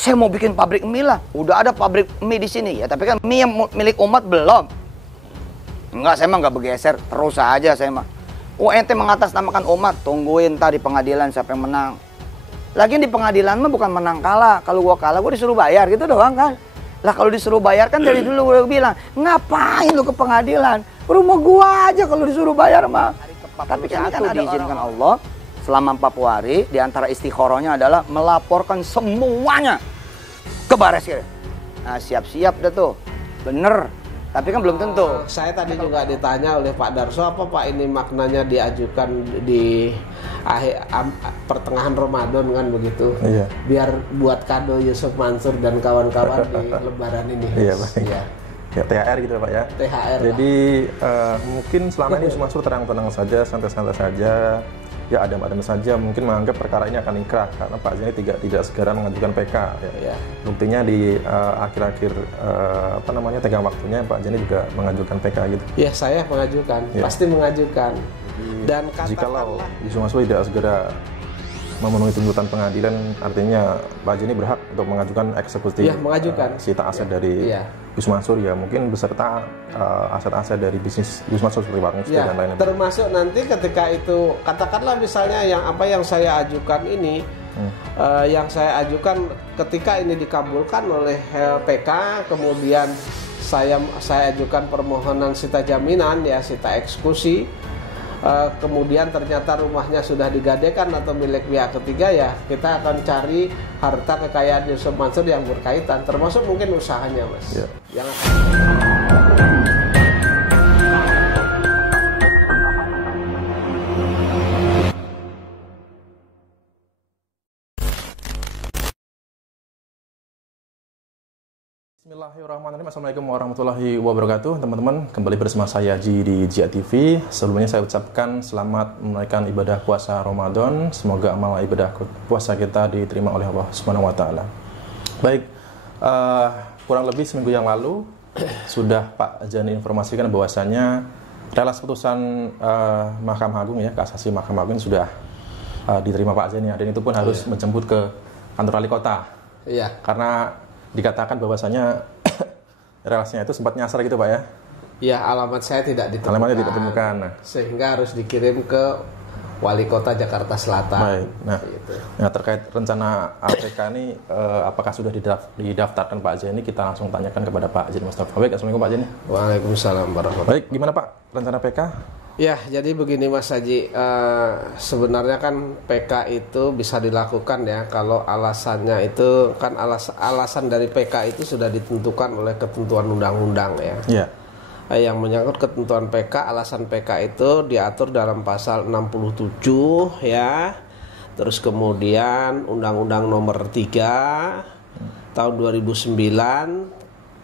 saya mau bikin pabrik mie lah. Udah ada pabrik mie di sini ya, tapi kan mie yang milik umat belum. Enggak, saya mah nggak bergeser, terus aja saya mah. Oh, ente mengatasnamakan umat, tungguin tadi pengadilan siapa yang menang. Lagian di pengadilan mah bukan menang kalah. Kalau gua kalah gua disuruh bayar gitu doang kan. Lah kalau disuruh bayar kan dari dulu gua bilang, ngapain lu ke pengadilan? Rumah gua aja kalau disuruh bayar mah. Tapi kan diizinkan Allah selama 40 hari, di antara istikharahnya adalah melaporkan semuanya ke Bareskrim. Nah, siap-siap dah tuh. Bener. Tapi kan belum tentu. Saya tadi juga ditanya oleh Pak Darso, apa Pak ini maknanya diajukan di pertengahan Ramadan kan begitu? Iya. Biar buat kado Yusuf Mansur dan kawan-kawan di Lebaran ini. Iya, baik. Iya. Ya, THR gitu Pak ya. THR. Jadi mungkin selama ini Yusuf Mansur tenang-tenang saja, santai-santai saja. Ya adem-adem saja, mungkin menganggap perkara ini akan inkrah karena Pak Zeni tidak segera mengajukan PK. Ya. Buktinya di akhir-akhir tenggang waktunya Pak Zeni juga mengajukan PK gitu. Ya, saya mengajukan, pasti mengajukan. Dan jikalau Yusuf Mansur tidak segera memenuhi tuntutan pengadilan, artinya Pak Zeni berhak untuk mengajukan eksekusi sita aset dari Yusuf Mansur, ya mungkin beserta aset-aset dari bisnis Yusuf Mansur seperti warung dan lain-lain. Termasuk nanti ketika itu, katakanlah misalnya yang saya ajukan ini, yang saya ajukan ketika ini dikabulkan oleh PK, kemudian saya ajukan permohonan sita jaminan, ya sita eksekusi. Kemudian ternyata rumahnya sudah digadaikan atau milik pihak ketiga, ya kita akan cari harta kekayaan Yusuf Mansur yang berkaitan, termasuk mungkin usahanya, Mas. Yang Bismillahirrahmanirrahim. Assalamualaikum warahmatullahi wabarakatuh. Teman-teman, kembali bersama saya Ji di Jia TV. Sebelumnya saya ucapkan selamat menunaikan ibadah puasa Ramadan. Semoga amal ibadah puasa kita diterima oleh Allah Subhanahu wa taala. Baik, kurang lebih seminggu yang lalu sudah Pak Zeni informasikan bahwasannya relas putusan Mahkamah Agung, ya, kasasi Mahkamah Agung sudah diterima Pak Zeni, dan itu pun harus menjemput ke kantor wali kota. Iya. Karena dikatakan bahwasanya relasnya itu sempat nyasar gitu Pak ya? Ya, alamat saya tidak ditemukan. Alamatnya tidak ditemukan. Sehingga harus dikirim ke Wali Kota Jakarta Selatan. Baik. Nah, gitu. Nah terkait rencana APK ini, apakah sudah didaftarkan Pak Zeni? Kita langsung tanyakan kepada Pak Zeni Mustafa. Baik, Assalamualaikum Pak Zeni. Waalaikumsalam warahmatullahi. Baik, gimana Pak rencana PK? Ya, jadi begini Mas Haji, sebenarnya kan PK itu bisa dilakukan ya kalau alasannya itu kan alasan dari PK itu sudah ditentukan oleh ketentuan undang-undang ya. Iya. Yang menyangkut ketentuan PK, alasan PK itu diatur dalam pasal 67 ya. Terus kemudian Undang-Undang Nomor 3 tahun 2009,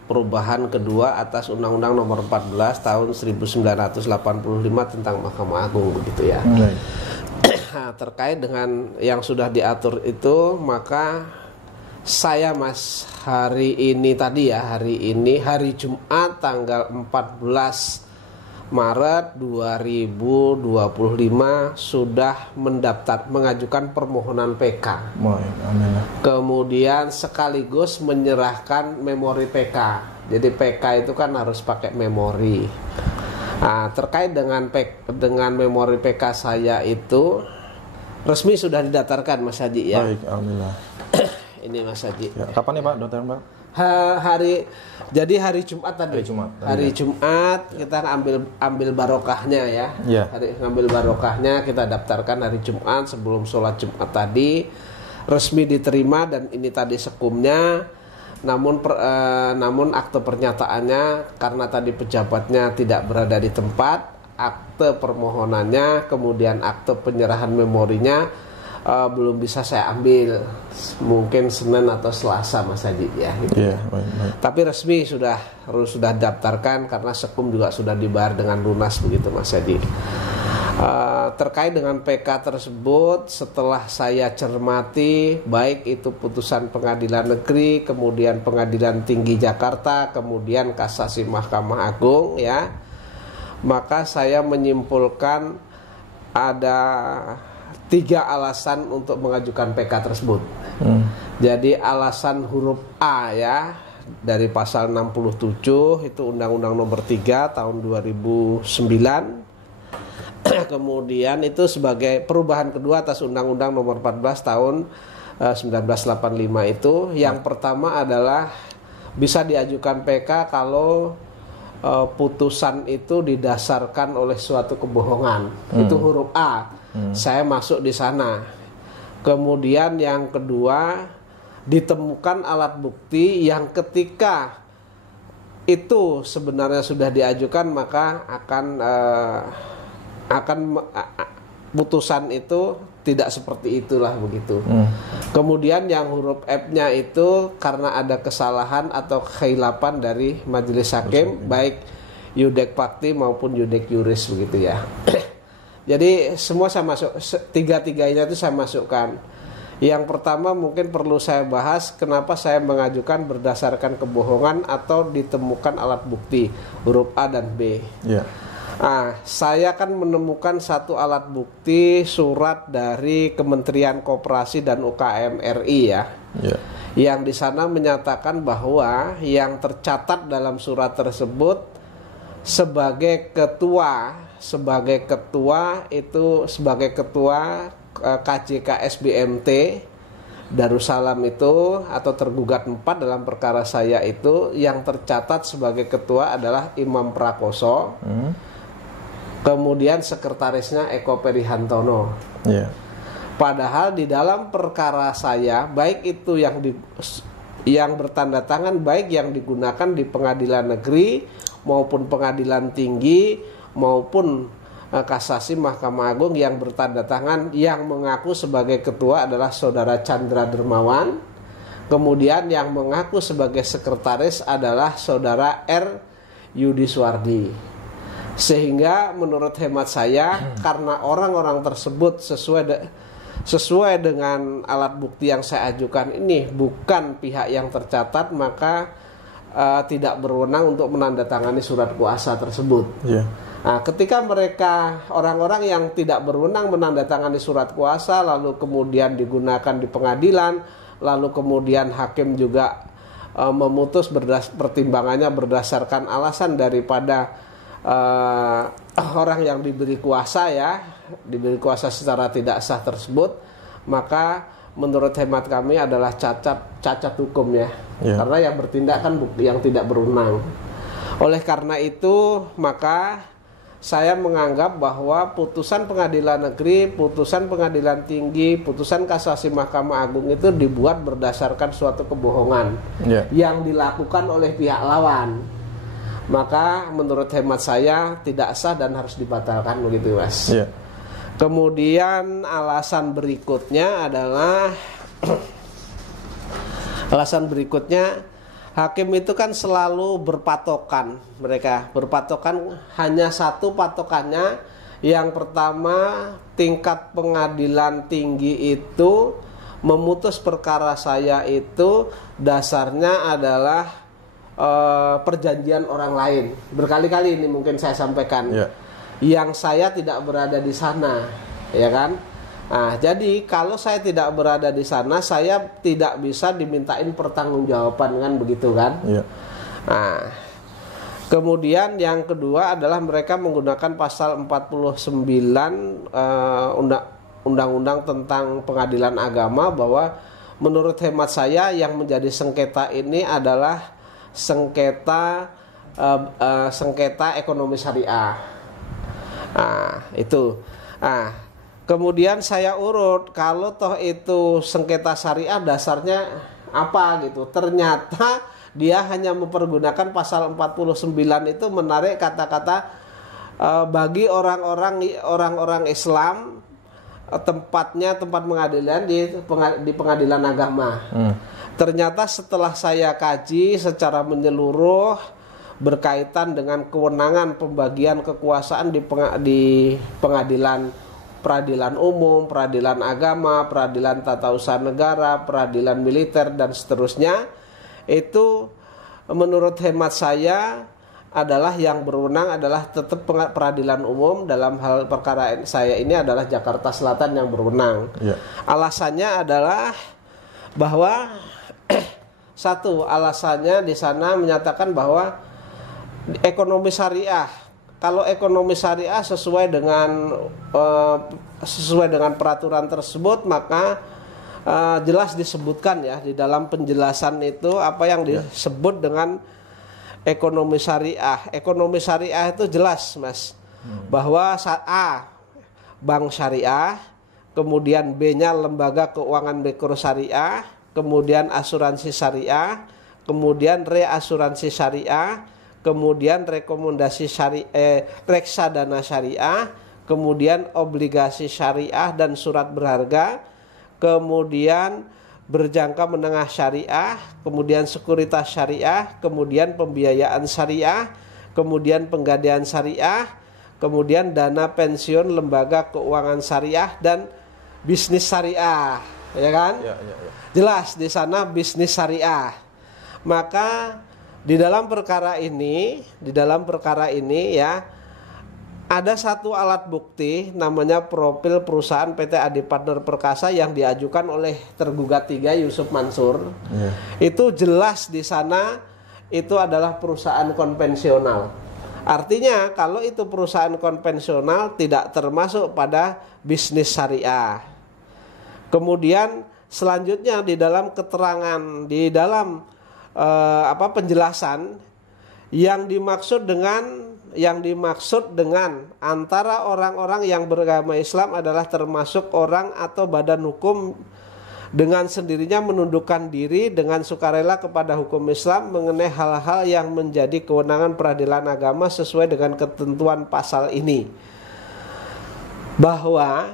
perubahan kedua atas Undang-Undang Nomor 14 tahun 1985 tentang Mahkamah Agung, begitu ya. Nah, terkait dengan yang sudah diatur itu, maka saya Mas hari ini hari Jumat tanggal 14 Maret 2025 sudah mengajukan permohonan PK. Kemudian sekaligus menyerahkan memori PK. Jadi PK itu kan harus pakai memori. Nah, terkait dengan memori PK saya itu resmi sudah didaftarkan Mas Haji ya. Baik, alhamdulillah. Ini Mas Haji. Ya, kapan ya Pak daftaran Pak? Jadi hari Jumat tadi. Hari Jumat kita ambil barokahnya ya. Ngambil barokahnya, kita daftarkan hari Jumat sebelum sholat Jumat tadi, resmi diterima, dan ini tadi sekumnya. Namun akte pernyataannya karena tadi pejabatnya tidak berada di tempat, akte permohonannya kemudian akte penyerahan memorinya belum bisa saya ambil, mungkin Senin atau Selasa Mas Haji ya. Gitu. Baik. Tapi resmi sudah daftarkan karena sekum juga sudah dibayar dengan lunas, begitu Mas Haji. Terkait dengan PK tersebut, setelah saya cermati baik itu putusan Pengadilan Negeri, kemudian Pengadilan Tinggi Jakarta, kemudian kasasi Mahkamah Agung ya, maka saya menyimpulkan ada 3 alasan untuk mengajukan PK tersebut. Jadi alasan huruf A ya, dari pasal 67 itu Undang-Undang Nomor 3 tahun 2009. Kemudian itu sebagai perubahan kedua atas Undang-Undang Nomor 14 tahun 1985 itu. Yang pertama adalah bisa diajukan PK kalau putusan itu didasarkan oleh suatu kebohongan. Itu huruf A. Saya masuk di sana. Kemudian yang kedua, ditemukan alat bukti yang ketika itu sebenarnya sudah diajukan maka akan putusan itu tidak seperti itulah begitu. Kemudian yang huruf F-nya itu karena ada kesalahan atau kehilapan dari majelis hakim, baik yudek fakti maupun yudek juris begitu ya. Jadi semua saya masuk, tiga-tiganya itu saya masukkan. Yang pertama mungkin perlu saya bahas kenapa saya mengajukan berdasarkan kebohongan atau ditemukan alat bukti huruf A dan B. Nah, saya kan menemukan satu alat bukti surat dari Kementerian Koperasi dan UKM RI ya. Yang di sana menyatakan bahwa yang tercatat dalam surat tersebut sebagai ketua KJK SBMT Darussalam itu atau tergugat 4 dalam perkara saya itu, yang tercatat sebagai ketua adalah Imam Prakoso. Kemudian sekretarisnya Eko Perihantono. Padahal di dalam perkara saya, baik itu yang bertanda tangan, baik yang digunakan di pengadilan negeri maupun pengadilan tinggi maupun kasasi Mahkamah Agung, yang bertanda tangan yang mengaku sebagai ketua adalah Saudara Chandra Dermawan. Kemudian yang mengaku sebagai sekretaris adalah Saudara R. Yudi Suwardi. Sehingga menurut hemat saya, karena orang-orang tersebut sesuai dengan alat bukti yang saya ajukan ini bukan pihak yang tercatat, maka tidak berwenang untuk menandatangani surat kuasa tersebut. Nah, ketika mereka orang-orang yang tidak berwenang menandatangani surat kuasa lalu kemudian digunakan di pengadilan, lalu kemudian hakim juga memutus pertimbangannya berdasarkan alasan daripada orang yang diberi kuasa diberi kuasa secara tidak sah tersebut, maka menurut hemat kami adalah cacat hukum ya. Karena yang bertindak kan yang tidak berwenang. Oleh karena itu maka saya menganggap bahwa putusan pengadilan negeri, putusan pengadilan tinggi, putusan kasasi Mahkamah Agung itu dibuat berdasarkan suatu kebohongan yang dilakukan oleh pihak lawan. Maka menurut hemat saya tidak sah dan harus dibatalkan begitu, Mas. Kemudian alasan berikutnya adalah hakim itu kan selalu berpatokan, mereka berpatokan hanya satu patokannya. Yang pertama, tingkat pengadilan tinggi itu memutus perkara saya itu dasarnya adalah perjanjian orang lain. Berkali-kali ini mungkin saya sampaikan, yang saya tidak berada di sana, ya kan? Nah, jadi kalau saya tidak berada di sana, saya tidak bisa dimintain pertanggungjawaban, kan begitu kan? Nah, kemudian yang kedua adalah mereka menggunakan pasal 49 Undang-Undang tentang Pengadilan Agama, bahwa menurut hemat saya yang menjadi sengketa ini adalah sengketa ekonomi syariah. Nah, itu. Nah, kemudian saya urut, kalau toh itu sengketa syariah dasarnya apa gitu. Ternyata dia hanya mempergunakan pasal 49 itu menarik kata-kata bagi orang-orang Islam tempat pengadilan di pengadilan agama. Ternyata setelah saya kaji secara menyeluruh berkaitan dengan kewenangan pembagian kekuasaan di pengadilan, peradilan umum, peradilan agama, peradilan tata usaha negara, peradilan militer dan seterusnya, itu menurut hemat saya adalah yang berwenang adalah tetap peradilan umum. Dalam hal perkara saya ini adalah Jakarta Selatan yang berwenang. Ya. Alasannya adalah bahwa satu, alasannya di sana menyatakan bahwa ekonomi syariah, kalau ekonomi syariah sesuai dengan peraturan tersebut, maka jelas disebutkan ya di dalam penjelasan itu apa yang disebut dengan ekonomi syariah. Ekonomi syariah itu jelas, Mas, bahwa A, bank syariah, kemudian B-nya lembaga keuangan mikro syariah, kemudian asuransi syariah, kemudian reasuransi syariah, kemudian rekomendasi reksadana syariah, kemudian obligasi syariah dan surat berharga, kemudian berjangka menengah syariah, kemudian sekuritas syariah, kemudian pembiayaan syariah, kemudian penggadaian syariah, kemudian dana pensiun lembaga keuangan syariah dan bisnis syariah, ya kan? Ya. Jelas di sana bisnis syariah. Maka di dalam perkara ini ya ada satu alat bukti namanya profil perusahaan PT Adi Partner Perkasa yang diajukan oleh tergugat 3 Yusuf Mansur. Ya. Itu jelas di sana itu adalah perusahaan konvensional. Artinya kalau itu perusahaan konvensional tidak termasuk pada bisnis syariah. Kemudian selanjutnya di dalam keterangan, di dalam penjelasan yang dimaksud dengan antara orang-orang yang beragama Islam adalah termasuk orang atau badan hukum dengan sendirinya menundukkan diri dengan sukarela kepada hukum Islam mengenai hal-hal yang menjadi kewenangan peradilan agama sesuai dengan ketentuan pasal ini. Bahwa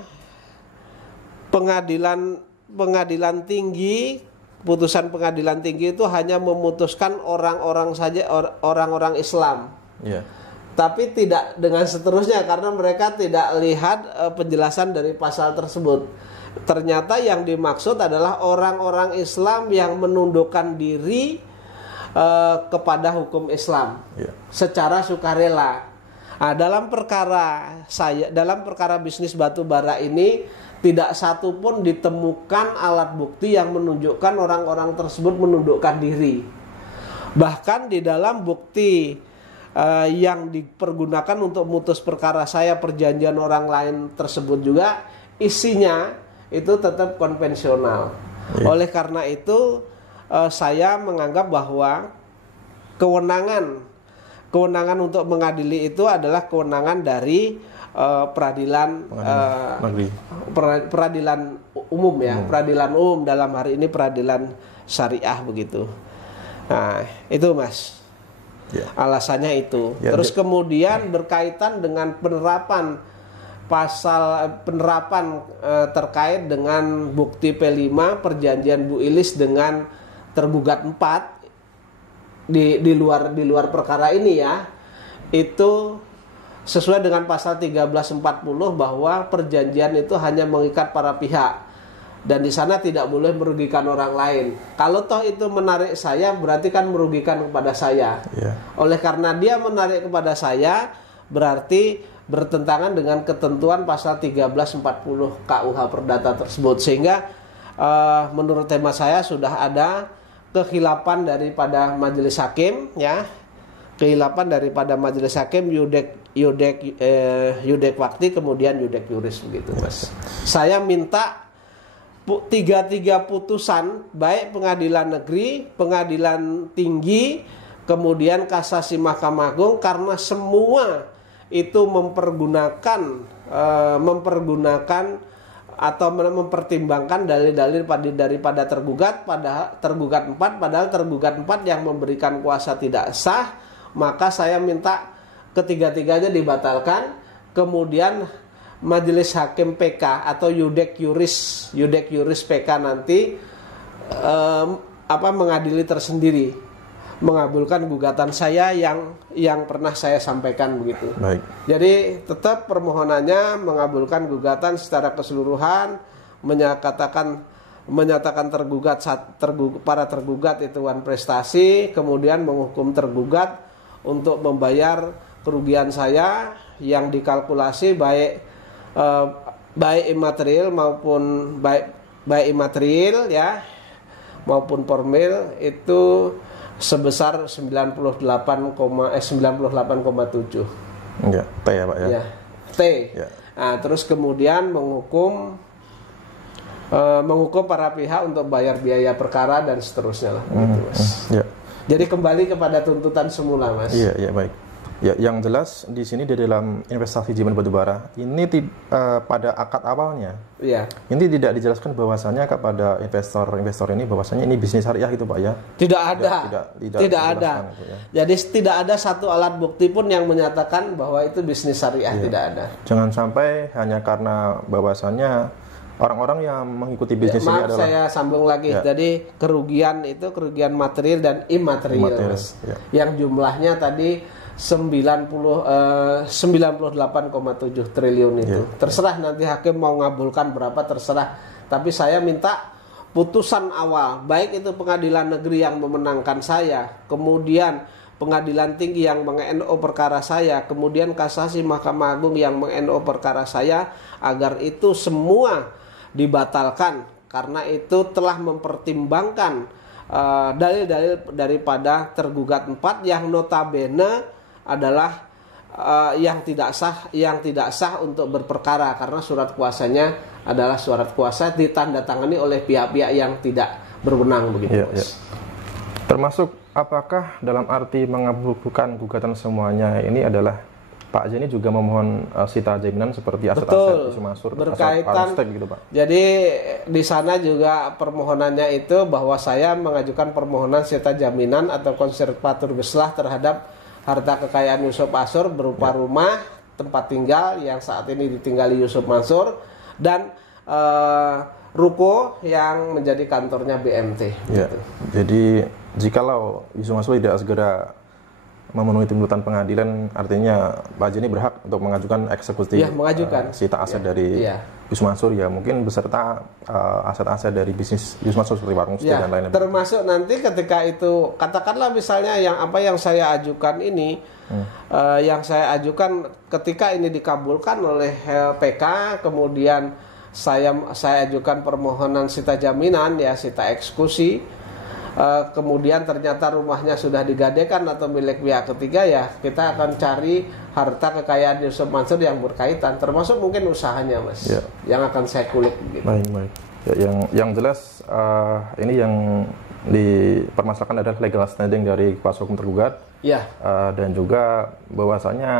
pengadilan tinggi, putusan pengadilan tinggi itu hanya memutuskan orang-orang saja, orang-orang Islam. Ya. Tapi tidak dengan seterusnya karena mereka tidak lihat penjelasan dari pasal tersebut. Ternyata yang dimaksud adalah orang-orang Islam yang menundukkan diri kepada hukum Islam secara sukarela. Nah, dalam perkara bisnis batu bara ini tidak satu pun ditemukan alat bukti yang menunjukkan orang-orang tersebut menundukkan diri. Bahkan di dalam bukti yang dipergunakan untuk memutus perkara saya, perjanjian orang lain tersebut juga isinya itu tetap konvensional. Oleh karena itu saya menganggap bahwa kewenangan untuk mengadili itu adalah kewenangan dari peradilan umum ya, peradilan umum dalam hari ini peradilan syariah begitu. Nah, itu Mas. Ya. Alasannya itu. Ya, terus kemudian berkaitan dengan penerapan terkait dengan bukti P5 perjanjian Bu Ilis dengan tergugat 4 di luar perkara ini ya. Itu sesuai dengan pasal 1340 bahwa perjanjian itu hanya mengikat para pihak. Dan di sana tidak boleh merugikan orang lain. Kalau toh itu menarik saya, berarti kan merugikan kepada saya. Oleh karena dia menarik kepada saya, berarti bertentangan dengan ketentuan pasal 1340 KUH Perdata tersebut. Sehingga menurut tema saya sudah ada kekhilafan daripada majelis hakim, ya. Kekhilafan daripada majelis hakim yudek wakti kemudian yudek yuris begitu, Mas. Saya minta tiga putusan baik pengadilan negeri, pengadilan tinggi, kemudian kasasi Mahkamah Agung karena semua itu mempergunakan atau mempertimbangkan dalil-dalil daripada tergugat pada tergugat 4 padahal tergugat 4 yang memberikan kuasa tidak sah, maka saya minta ketiga-tiganya dibatalkan. Kemudian Majelis Hakim PK atau yudek yuris PK nanti mengadili tersendiri, mengabulkan gugatan saya yang pernah saya sampaikan begitu. Baik. Jadi tetap permohonannya mengabulkan gugatan secara keseluruhan, menyatakan para tergugat itu wan prestasi, kemudian menghukum tergugat untuk membayar kerugian saya yang dikalkulasi baik imaterial maupun baik imaterial ya maupun formil itu sebesar 98,7. Ya, T ya Pak ya. Ya, T. Ya. Nah, terus kemudian menghukum para pihak untuk bayar biaya perkara dan seterusnya lah, gitu, Mas. Ya. Jadi kembali kepada tuntutan semula, Mas. Iya, iya baik. Ya, yang jelas di sini di dalam investasi jaman batubara ini pada akad awalnya, Iya. ini tidak dijelaskan bahwasanya kepada investor ini bahwasanya ini bisnis syariah gitu Pak ya. Tidak ada. Tidak ada. gitu, ya. Jadi tidak ada satu alat bukti pun yang menyatakan bahwa itu bisnis syariah, Iya. tidak ada. Jangan sampai hanya karena bahwasanya orang-orang yang mengikuti bisnis ini Maaf, adalah saya sambung lagi. Ya. Jadi kerugian itu kerugian material dan imaterial, Imaterial, Mas. ya. Yang jumlahnya tadi 98,7 triliun itu. Ya. Terserah nanti hakim mau ngabulkan berapa terserah. Tapi saya minta putusan awal, baik itu pengadilan negeri yang memenangkan saya, kemudian pengadilan tinggi yang meng-NO perkara saya, kemudian kasasi Mahkamah Agung yang meng-NO perkara saya, agar itu semua dibatalkan karena itu telah mempertimbangkan dalil-dalil daripada tergugat 4 yang notabene adalah yang tidak sah untuk berperkara karena surat kuasanya adalah surat kuasa ditandatangani oleh pihak-pihak yang tidak berwenang begitu. Ya, ya. Termasuk apakah dalam arti mengabulkan gugatan semuanya ini adalah Pak Haji ini juga memohon sita jaminan seperti aset-aset isu masur berkaitan gitu Pak. Jadi di sana juga permohonannya itu bahwa saya mengajukan permohonan sita jaminan atau konservatur beslah terhadap harta kekayaan Yusuf Mansur berupa rumah, tempat tinggal yang saat ini ditinggali Yusuf Mansur dan ruko yang menjadi kantornya BMT. Ya. Gitu. Jadi jikalau Yusuf Mansur tidak segera memenuhi tuntutan pengadilan, artinya Pak Haji ini berhak untuk mengajukan eksekusi mengajukan sita aset dari Yusuf Mansur ya, mungkin beserta aset-aset dari bisnis Yusuf Mansur seperti warung dan lain-lain. Termasuk nanti ketika itu katakanlah misalnya yang saya ajukan ini, yang saya ajukan ketika ini dikabulkan oleh PK, kemudian saya ajukan permohonan sita jaminan ya, sita eksekusi. Kemudian ternyata rumahnya sudah digadekan atau milik pihak ketiga, ya kita akan cari harta kekayaan Yusuf Mansur yang berkaitan, termasuk mungkin usahanya, Mas, yang akan saya kulik. Gitu. Baik. Ya, yang jelas ini yang dipermasalahkan adalah legal standing dari kuasa hukum tergugat, dan juga bahwasanya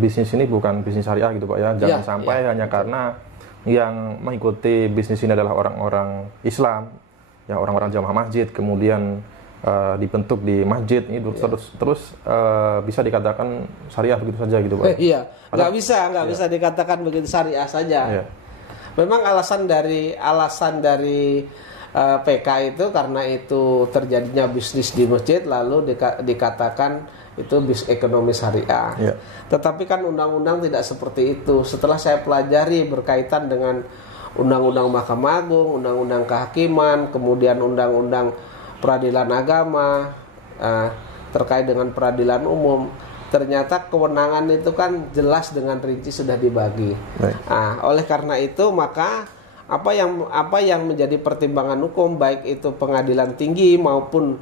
bisnis ini bukan bisnis syariah gitu Pak ya, jangan sampai hanya karena yang mengikuti bisnis ini adalah orang-orang Islam. Ya, orang-orang jamaah masjid kemudian dibentuk di masjid ini terus bisa dikatakan syariah begitu saja gitu Pak. Iya, nggak bisa dikatakan begitu syariah saja. Memang alasan dari PK itu karena itu terjadinya bisnis di masjid lalu dikatakan itu bis ekonomi syariah. Tetapi kan undang-undang tidak seperti itu. Setelah saya pelajari berkaitan dengan Undang-Undang Mahkamah Agung, Undang-Undang Kehakiman, kemudian Undang-Undang Peradilan Agama terkait dengan peradilan umum, ternyata kewenangan itu kan jelas dengan rinci sudah dibagi. Oleh karena itu maka apa yang menjadi pertimbangan hukum baik itu pengadilan tinggi maupun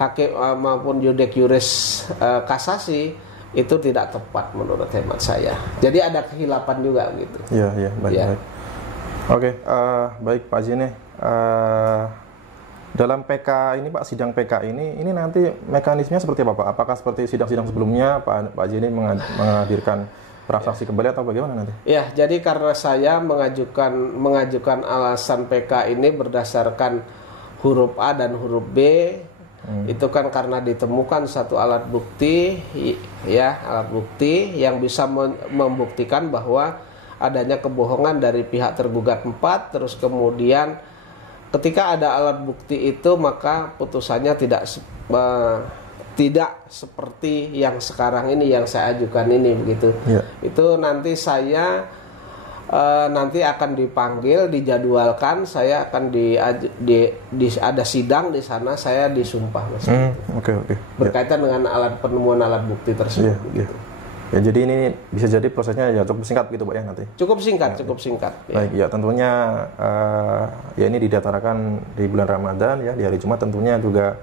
hakim maupun yudek yuris kasasi itu tidak tepat menurut hemat saya. Jadi ada kehilapan juga gitu. Iya, baik. Oke, baik Pak Haji nih. Dalam PK ini Pak, sidang PK ini nanti mekanismenya seperti apa Pak? Apakah seperti sidang-sidang sebelumnya Pak Haji ini menghadirkan transaksi kembali atau bagaimana nanti? Ya, jadi karena saya mengajukan alasan PK ini berdasarkan huruf A dan huruf B. Itu kan karena ditemukan satu alat bukti yang bisa membuktikan bahwa adanya kebohongan dari pihak tergugat 4, terus kemudian ketika ada alat bukti itu maka putusannya tidak seperti yang sekarang ini yang saya ajukan ini begitu. Itu nanti saya nanti akan dipanggil, dijadwalkan, saya akan ada sidang di sana, saya disumpah Mas. Oke. Berkaitan dengan penemuan alat bukti tersebut. Gitu. Ya, jadi ini bisa jadi prosesnya ya cukup singkat gitu Pak ya nanti. Cukup singkat. Baik, ya tentunya ya ini didaftarkan di bulan Ramadan ya, di hari Jumat tentunya juga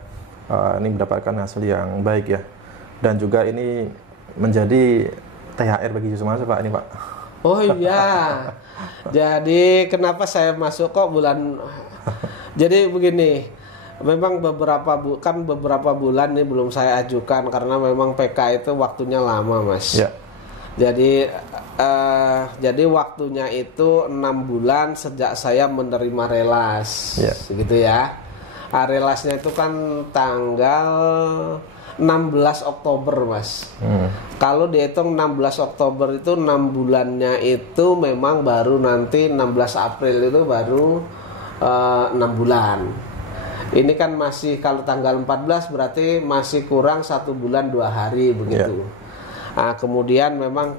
ini mendapatkan hasil yang baik ya. Dan juga ini menjadi THR bagi Yusuf Mansur Pak ini Pak. Oh iya. Jadi kenapa saya masuk kok bulan? Jadi begini, memang beberapa bulan nih belum saya ajukan karena memang PK itu waktunya lama Mas. Ya. Jadi waktunya itu 6 bulan sejak saya menerima relas, gitu ya. Relasnya itu kan tanggal 16 Oktober Mas. Kalau dihitung 16 Oktober itu 6 bulannya itu memang baru nanti 16 April itu baru 6 bulan. Ini kan masih kalau tanggal 14 berarti masih kurang 1 bulan 2 hari begitu. Nah, kemudian memang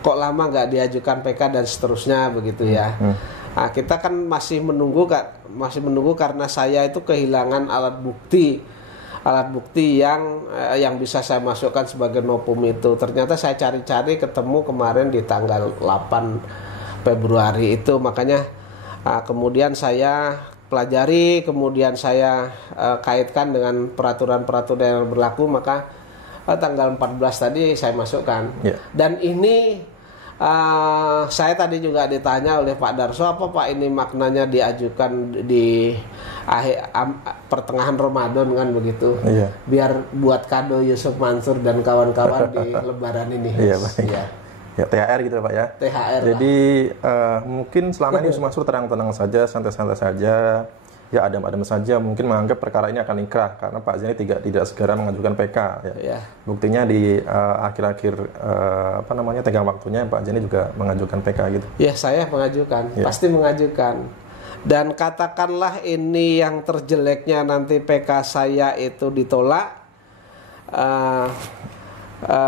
kok lama nggak diajukan PK dan seterusnya begitu ya. Nah, kita kan masih menunggu karena saya itu kehilangan alat bukti yang bisa saya masukkan sebagai novum itu. Ternyata saya cari-cari ketemu kemarin di tanggal 8 Februari itu, makanya kemudian saya pelajari, kemudian saya kaitkan dengan peraturan-peraturan yang berlaku, maka tanggal 14 tadi saya masukkan. Dan ini saya tadi juga ditanya oleh Pak Darso, apa Pak ini maknanya diajukan di pertengahan Ramadan kan begitu, biar buat kado Yusuf Mansur dan kawan-kawan di Lebaran ini. Ya THR gitu Pak ya. THR. Jadi mungkin selama ini Yusuf Mansur tenang-tenang saja, santai-santai saja, ya adem-adem saja, mungkin menganggap perkara ini akan inkrah karena Pak Zaini tidak segera mengajukan PK. Buktinya di akhir-akhir tenggang waktunya Pak Zaini juga mengajukan PK gitu. Ya saya mengajukan, pasti mengajukan. Dan katakanlah ini yang terjeleknya nanti PK saya itu ditolak,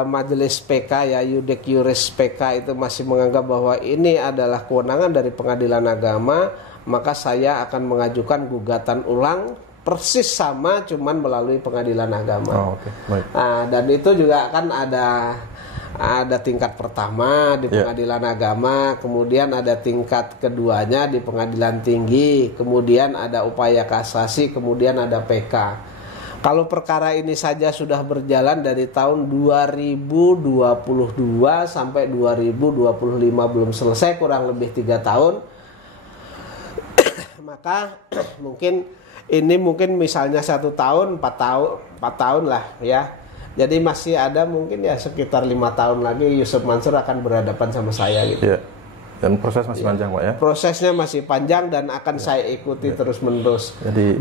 majelis PK ya, Yudek Yuris PK itu masih menganggap bahwa ini adalah kewenangan dari pengadilan agama, maka saya akan mengajukan gugatan ulang persis sama, cuman melalui pengadilan agama. Baik. Nah, dan itu juga kan ada tingkat pertama di pengadilan agama, kemudian ada tingkat keduanya di pengadilan tinggi, kemudian ada upaya kasasi, kemudian ada PK. Kalau perkara ini saja sudah berjalan dari tahun 2022 sampai 2025 belum selesai, kurang lebih 3 tahun, maka mungkin misalnya 1 tahun, 4 tahun lah ya. Jadi masih ada mungkin ya sekitar 5 tahun lagi Yusuf Mansur akan berhadapan sama saya gitu. Dan proses masih panjang Pak ya. Prosesnya masih panjang dan akan saya ikuti terus-menerus. Jadi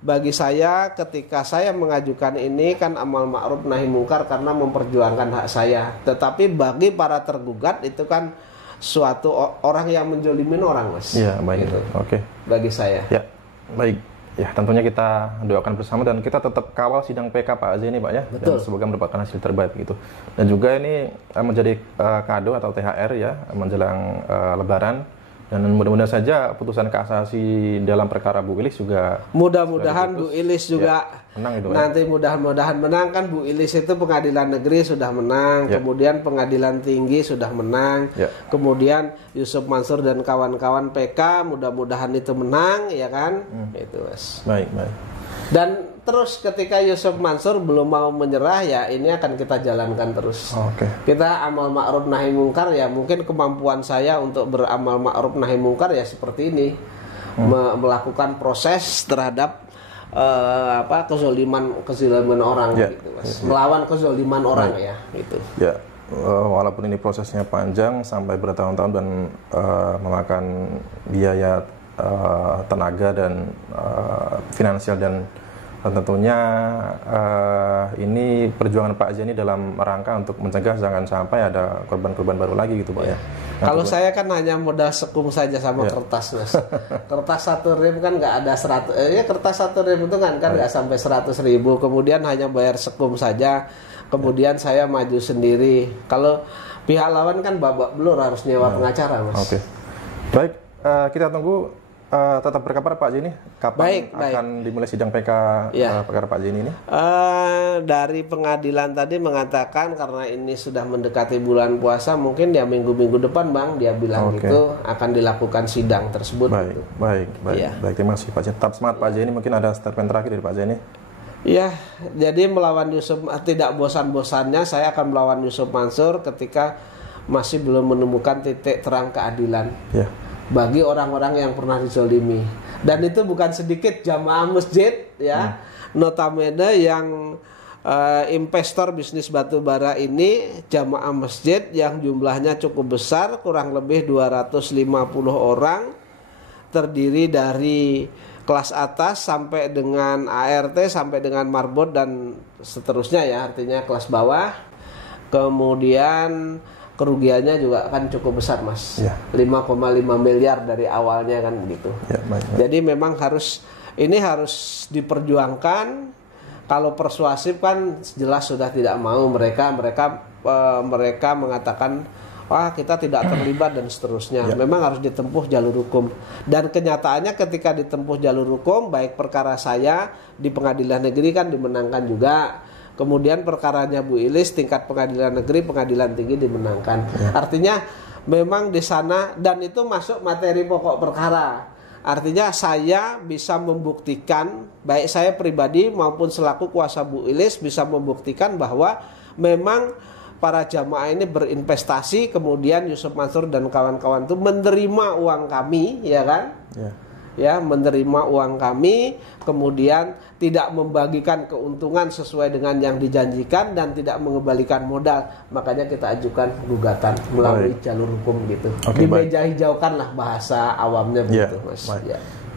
bagi saya ketika saya mengajukan ini kan amal ma'ruf nahi mungkar karena memperjuangkan hak saya. Tetapi bagi para tergugat itu kan suatu orang yang menjolimin orang Mas. Iya baik. Gitu. Oke. Bagi saya. Ya baik. Ya tentunya kita doakan bersama dan kita tetap kawal sidang PK Pak Zaini Pak ya. Betul. Dan semoga mendapatkan hasil terbaik gitu. Dan juga ini menjadi kado atau THR ya menjelang Lebaran. Dan mudah-mudahan saja putusan kasasi dalam perkara Bu Ilis juga mudah-mudahan Bu Ilis juga menang itu, nanti mudah-mudahan menang kan. Bu Ilis itu pengadilan negeri sudah menang, kemudian pengadilan tinggi sudah menang, kemudian Yusuf Mansur dan kawan-kawan PK mudah-mudahan itu menang ya kan. Itu Mas. Baik. Dan terus ketika Yusuf Mansur belum mau menyerah ya ini akan kita jalankan terus. Kita amal ma'ruf nahi mungkar ya, mungkin kemampuan saya untuk beramal ma'ruf nahi mungkar ya seperti ini, melakukan proses terhadap kezaliman orang gitu Mas. Melawan kezaliman orang ya gitu. Ya. Walaupun ini prosesnya panjang sampai bertahun-tahun dan memakan biaya tenaga dan finansial dan tentunya ini perjuangan Pak Zaini dalam rangka untuk mencegah jangan sampai ada korban-korban baru lagi gitu Pak ya. Kalau saya kan hanya modal sekum saja sama kertas Mas. Kertas 1 rem kan nggak ada 100, kertas 1 rem itu kan nggak sampai 100.000, kemudian hanya bayar sekum saja. Kemudian saya maju sendiri. Kalau pihak lawan kan babak belur harus nyewa pengacara, Mas. Oke. Baik, kita tunggu tetap berkabar Pak Jeni, kapan akan dimulai sidang PK perkara Pak Jeni ini? Dari pengadilan tadi mengatakan karena ini sudah mendekati bulan puasa, mungkin ya minggu-minggu depan Bang, dia bilang itu akan dilakukan sidang tersebut. Baik, gitu. baik. Terima kasih Pak Jeni. Tetap semangat Pak Jeni. Mungkin ada statement terakhir dari Pak Jeni. Ya, jadi melawan Yusuf, tidak bosan-bosannya saya akan melawan Yusuf Mansur ketika masih belum menemukan titik terang keadilan. Ya. Bagi orang-orang yang pernah dizolimi, dan itu bukan sedikit jamaah masjid ya, notabene yang investor bisnis batu bara ini jamaah masjid yang jumlahnya cukup besar, kurang lebih 250 orang, terdiri dari kelas atas sampai dengan ART sampai dengan marbot dan seterusnya ya, artinya kelas bawah. Kemudian kerugiannya juga kan cukup besar Mas, 5,5 miliar dari awalnya kan gitu. Jadi memang harus diperjuangkan. Kalau persuasif kan jelas sudah tidak mau, mereka mengatakan wah kita tidak terlibat dan seterusnya. Memang harus ditempuh jalur hukum, dan kenyataannya ketika ditempuh jalur hukum, baik perkara saya di pengadilan negeri kan dimenangkan juga. Kemudian perkaranya Bu Ilis tingkat pengadilan negeri, pengadilan tinggi dimenangkan. Artinya memang di sana, dan itu masuk materi pokok perkara. Artinya saya bisa membuktikan, baik saya pribadi maupun selaku kuasa Bu Ilis bisa membuktikan bahwa memang para jamaah ini berinvestasi, kemudian Yusuf Mansur dan kawan-kawan itu menerima uang kami, ya kan? Ya, menerima uang kami, kemudian tidak membagikan keuntungan sesuai dengan yang dijanjikan dan tidak mengembalikan modal. Makanya kita ajukan gugatan melalui jalur hukum gitu. Di meja hijaukan lah bahasa awamnya begitu, Mas.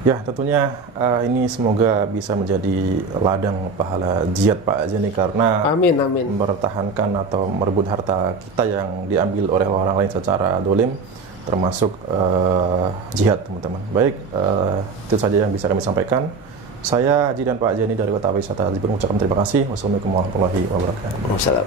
Ya, tentunya ini semoga bisa menjadi ladang pahala jihad Pak Jeni, karena amin. mempertahankan atau merebut harta kita yang diambil oleh orang lain secara dolim, termasuk jihad teman-teman. Baik, itu saja yang bisa kami sampaikan. Saya Haji dan Pak Jeni dari Kota Wisata Jember mengucapkan terima kasih. Wassalamualaikum warahmatullahi wabarakatuh. Wassalam.